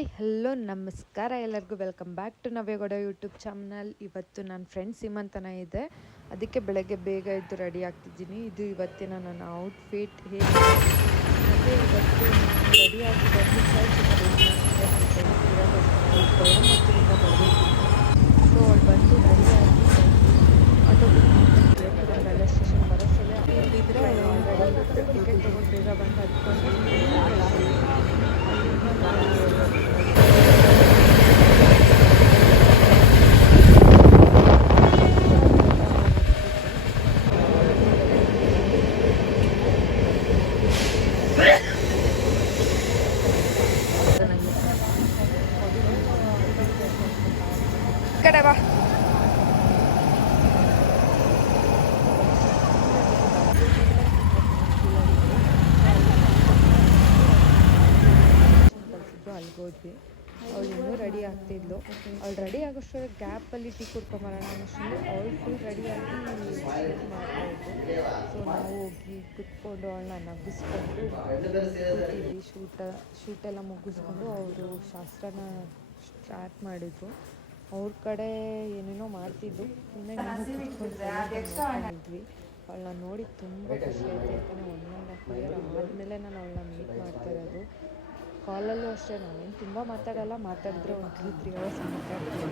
Hi hello ನಮಸ್ಕಾರ ಎಲ್ಲರಿಗೂ welcome back to ನವ್ಯಗೌಡ YouTube channel. ಇವತ್ತು ನನ್ನ ಫ್ರೆಂಡ್ ಸೀಮಂತನ ಇದೆ, ಅದಕ್ಕೆ ಬೆಳಗ್ಗೆ ಬೇಗ ಎದ್ದು ರೆಡಿ ಆಗ್ತಿದ್ದೀನಿ. ಇದು ಇವತ್ತಿನ ನನ್ನ ಔಟ್ಫಿಟ್. ಹೇಗೆ ಮತ್ತು ಇವತ್ತು ನಾನು ರೆಡಿಯಾಗಿ ಬಂದು ಕೊಯಮತ್ತೂರಿಂದ ಬರಬೇಕು. ಸೊ ಅವಳು ಬಂದು ರೆಡಿಯಾಗಿ ಆಟೋ ಬುಕ್ ಮಾಡಬೇಕು. ರೈಲ್ವೆ ಸ್ಟೇಷನ್ ಬರೋಸಲ್ಲ ಇಲ್ಲಿದ್ದರೆ ಆಲ್ರೆಡಿ ಟಿಕೆಟ್ ತೊಗೊಂಡು ಬೇಗ ಬಂದು ಹತ್ಕೊಂಡು ಕಡೆ ಬಾ. ಅಲ್ಲಿಗೆ ಹೋದ್ವಿ. ಅವಳು ಇನ್ನೂ ರೆಡಿ ಆಗ್ತಿದ್ಲು. ಅವಳು ರೆಡಿ ಆಗೋಷ್ಟರಲ್ಲಿ ಗ್ಯಾಪಲ್ಲಿ ಟೀ ಕುಡ್ಕೊಂಬರೋಣ ಅನ್ನೋಷ್ಟರಲ್ಲಿ ಅವಳು ಫುಲ್ ರೆಡಿಯಾಗಿ ಮಾಡ್ತಾಯಿದ್ಲು. ಸೊ ನಾವು ಹೋಗಿ ಕುತ್ಕೊಂಡು ಅವಳನ್ನ ನಗಿಸ್ಕೊಂಡು ಕೂತಿದ್ವಿ. ಶೂಟೆಲ್ಲ ಮುಗಿಸ್ಕೊಂಡು ಅವರು ಶಾಸ್ತ್ರನ ಸ್ಟಾರ್ಟ್ ಮಾಡಿದ್ರು. ಅವ್ರ ಕಡೆ ಏನೇನೋ ಮಾಡ್ತಿದ್ದು, ಸುಮ್ಮನೆ ನಾವು ಕುತ್ಕೊಂಡಿದ್ವಿ. ಅವಳನ್ನ ನೋಡಿ ತುಂಬ ಖುಷಿ ಆಯಿತು. ಯಾಕಂದರೆ 1.5 ಇಯರ್ ಆದಮೇಲೆ ನಾನು ಅವಳನ್ನ ಮೀಟ್ ಮಾಡ್ತಾ ಇರೋದು. ಕಾಲಲ್ಲೂ ಅಷ್ಟೇ ನಾವೇನು ತುಂಬ ಮಾತಾಡಲ್ಲ, ಮಾತಾಡಿದ್ರೆ ಒಂದು 2-3 hours ಮಾತಾಡ್ತೀವಿ.